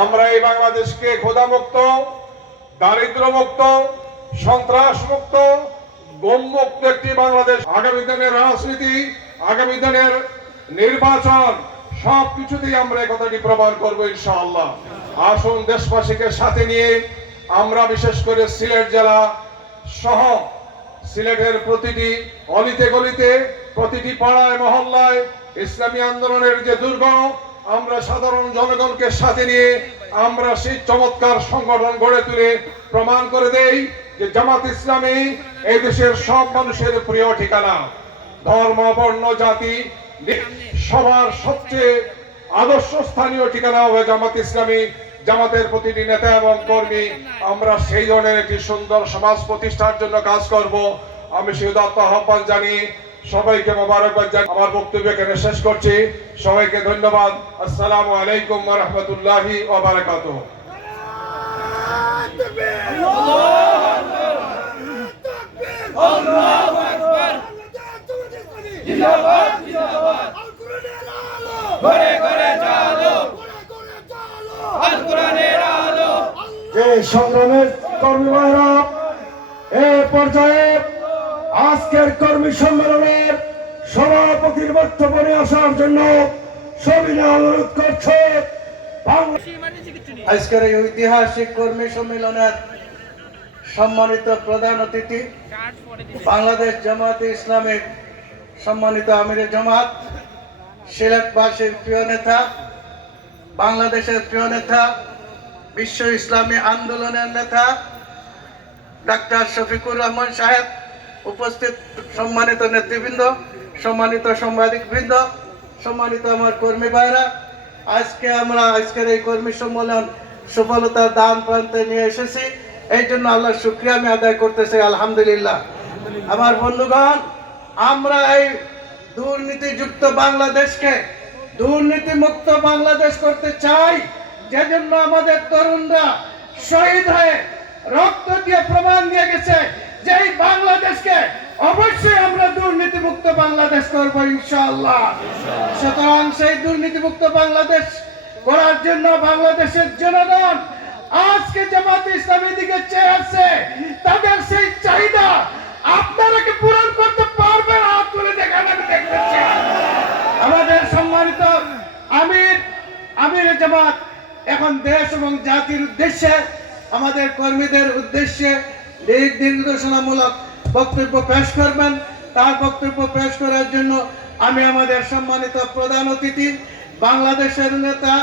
আমরা এই বাংলাদেশকে ক্ষুধামুক্ত, দারিদ্র্যমুক্ত, সন্ত্রাসমুক্ত, গমমুক্ত একটি বাংলাদেশ। আগামী দিনের রাজনীতি, আগামী দিনের নির্বাচন, সব কিছুতেই আমরা এই কথাটি প্রমাণ করব ইনশাআল্লাহ। আসুন দেশবাসীকে সাথে নিয়ে আমরা বিশেষ করে সিলেট জেলা সহ সিলেটের প্রতিটি অলিতে গলিতে, প্রতিটি পাড়ায়, মহল্লায় ইসলামী আন্দোলনের যে দুর্গ আমরা সাধারণ জনগণকে সাথে নিয়ে আমরা সেই চমৎকার সংগঠন গড়ে তুলে প্রমাণ করে দেই যে জামাত ইসলামী এই দেশের সব মানুষের প্রিয় ঠিকানা। ধর্ম, বর্ণ, জাতি, সবার সবচেয়ে আদর্শ স্থানীয় ঠিকানা হবে জামাত ইসলামী। জামাতের প্রতিটি নেতা এবং কর্মী, আমরা সেই ধরনের একটি সুন্দর সমাজ প্রতিষ্ঠার জন্য কাজ করব। আমি সেই আহ্বান জানি সবাইকে মোবারকবাদ জানি আমার বক্তব্য এখানে শেষ করছি। সবাইকে ধন্যবাদ। আসসালামু আলাইকুম ওয়া রাহমাতুল্লাহি ওয়া বারাকাতুহু। ঘরে ঘরে সংগ্রামের কর্মী এ পর্যায়ে আজকের কর্মী সম্মেলনের সভাপতির বক্তব্য নিয়ে আসার জন্য সবিনয় অনুরোধ করছে আজকের এই ঐতিহাসিক কর্মী সম্মেলনের সম্মানিত প্রধান অতিথি বাংলাদেশ জামাতে ইসলামের সম্মানিত আমিরে জামাত, সিলেটবাসীর প্রিয় নেতা, বাংলাদেশের প্রিয় নেতা, বিশ্ব ইসলামী আন্দোলনের নেতা, ডাক্তার শফিকুর রহমান সাহেব উপস্থিত সম্মানিত নেতৃবৃন্দ, সম্মানিত সাংবাদিক বৃন্দ সম্মানিত আমার কর্মী ভাইরা, আজকে আমরা আজকের এই কর্মী সম্মেলন সফলতার দান প্রান্তে নিয়ে এসেছি। এই জন্য আল্লাহ শুক্রিয়া আমি আদায় করতেছি, আলহামদুলিল্লাহ। আমার বন্ধুগণ, আমরা এই দুর্নীতিযুক্ত বাংলাদেশকে দুর্নীতিমুক্ত বাংলাদেশ করতে চাই। যেজন্য আমাদের তরুণরা শহীদ হয়ে রক্ত দিয়ে প্রমাণ দিয়ে গেছে। অবশ্যই আমরা দুর্নীতিমুক্ত বাংলাদেশ করব ইনশাআল্লাহ। সুতরাং সেই দুর্নীতি মুক্ত বাংলাদেশ করার জন্য বাংলাদেশের জনগণ আজকে জামাত ইসলামী দিকে চেয়ে আছে। তাদের সেই চাহিদা আপনারা কি পূরণ করতে পারবেন? হাত তুলে দেখান আমি দেখতে চাই। আমাদের সম্মানিত আমির আমির জামাত এখন দেশ এবং জাতির উদ্দেশ্যে আমাদের কর্মীদের উদ্দেশ্যে দিক নির্দেশনামূলক বক্তব্য পেশ করবেন। তার বক্তব্য পেশ করার জন্য আমি আমাদের সম্মানিত প্রধান অতিথি, বাংলাদেশের নেতা,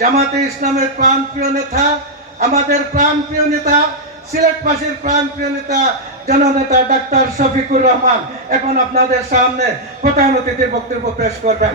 জামাতে ইসলামের প্রাণপ্রিয় নেতা, আমাদের প্রাণপ্রিয় নেতা, সিলেটবাসীর প্রাণপ্রিয় নেতা, জননেতা ডাক্তার শফিকুর রহমান। এখন আপনাদের সামনে প্রধান অতিথির বক্তব্য পেশ করবেন।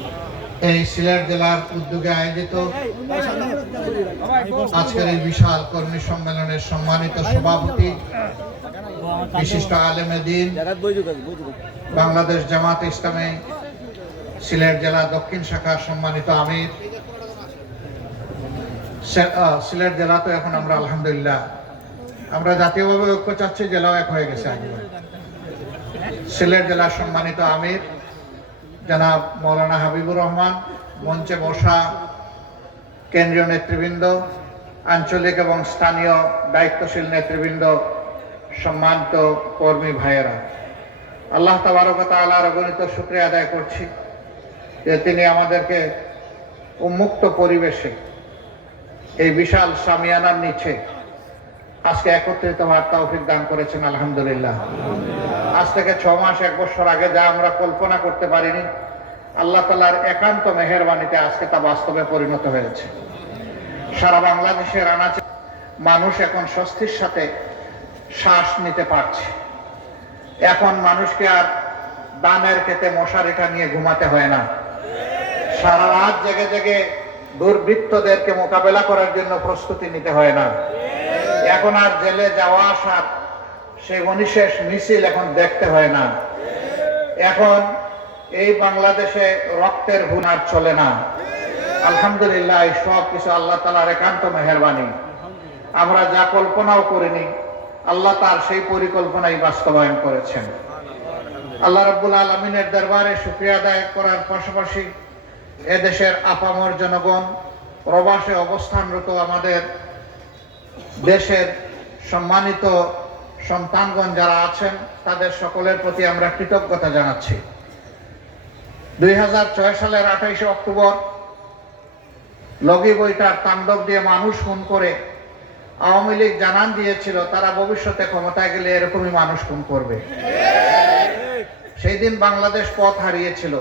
এই সিলেট জেলার উদ্যোগে আয়োজিত আজকের এই বিশাল কর্মী সম্মেলনের সম্মানিত সভাপতি, বিশিষ্ট আলেমে দিন, বাংলাদেশ জামাত ইসলামী, সিলেট জেলা দক্ষিণ শাখার সম্মানিত আমির সিলেট জেলা তো এখন আমরা আলহামদুলিল্লাহ, আমরা জাতীয়ভাবে ঐক্য চাচ্ছি, জেলাও এক হয়ে গেছে। সিলেট জেলার সম্মানিত আমির জনাব মৌলানা হাবিবুর রহমান, মঞ্চে বসা কেন্দ্রীয় নেতৃবৃন্দ, আঞ্চলিক এবং স্থানীয় দায়িত্বশীল নেতৃবৃন্দ, সম্মানিত কর্মী ভাইয়েরা। আল্লাহ তাবারকতালার অগণিত শুক্রিয়া আদায় করছি যে তিনি আমাদেরকে উন্মুক্ত পরিবেশে এই বিশাল সামিয়ানার নিচে আজকে একত্রিত হওয়ার তৌফিক দান করেছেন আলহামদুলিল্লাহ। আজ থেকে ছ মাস এক বছর আগে যা আমরা কল্পনা করতে পারিনি আল্লাহ তালার একান্ত মেহরবানিতে আজকে তা বাস্তবে পরিণত হয়েছে। সারা বাংলাদেশের আনাচে মানুষ এখন স্বস্তির সাথে শ্বাস নিতে পারছে। এখন মানুষকে আর দানের খেতে মশারিটা নিয়ে ঘুমাতে হয় না। সারা রাত জেগে জেগে দুর্বৃত্তদেরকে মোকাবেলা করার জন্য প্রস্তুতি নিতে হয় না। এখন আর জেলে যাওয়া আসার সেই অনিশেষ মিছিল এখন দেখতে হয় না। এখন এই বাংলাদেশে রক্তের আর চলে না। আলহামদুলিল্লাহ, এই সব কিছু আল্লাহ তালার একান্ত মেহরবানি। আমরা যা কল্পনাও করিনি, আল্লাহ তার সেই পরিকল্পনাই বাস্তবায়ন করেছেন। আল্লাহ রাব্বুল আলমিনের দরবারে শুক্রিয়া আদায় করার পাশাপাশি এদেশের আপামর জনগণ, প্রবাসে অবস্থানরত আমাদের দেশের সম্মানিত সন্তানগণ যারা আছেন, তাদের সকলের প্রতি আমরা কৃতজ্ঞতা জানাচ্ছি। দুই সালের আঠাইশে অক্টোবর, লগি বইটার তাণ্ডব দিয়ে মানুষ খুন করে আওয়ামী লীগ জানান দিয়েছিল, তারা ভবিষ্যতে ক্ষমতায় গেলে এরকমই মানুষ খুন করবে। সেই দিন বাংলাদেশ পথ হারিয়েছিল।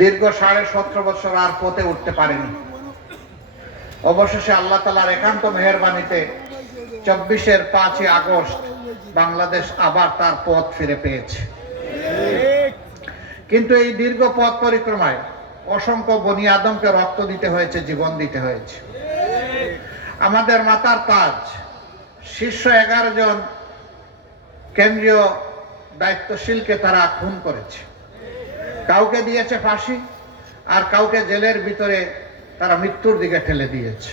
দীর্ঘ সাড়ে সতেরো বছর আর পথে উঠতে পারেনি। অবশেষে আল্লাহ তালার একান্ত মেহরবানিতে চব্বিশের পাঁচই আগস্ট বাংলাদেশ আবার তার পথ ফিরে পেয়েছে। কিন্তু এই দীর্ঘ পথ পরিক্রমায় অসংখ্য বনি আদমকে রক্ত দিতে হয়েছে, জীবন দিতে হয়েছে। আমাদের মাতার তাজ শীর্ষ এগারো জন কেন্দ্রীয় দায়িত্বশীলকে তারা খুন করেছে। কাউকে দিয়েছে ফাঁসি আর কাউকে জেলের ভিতরে তারা মৃত্যুর দিকে ঠেলে দিয়েছে।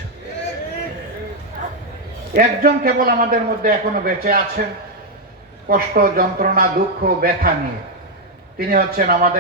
একজন কেবল আমাদের মধ্যে এখনও বেঁচে আছেন। কষ্ট, যন্ত্রণা, দুঃখ, ব্যথা নিয়ে। তিনি হচ্ছেন আমাদের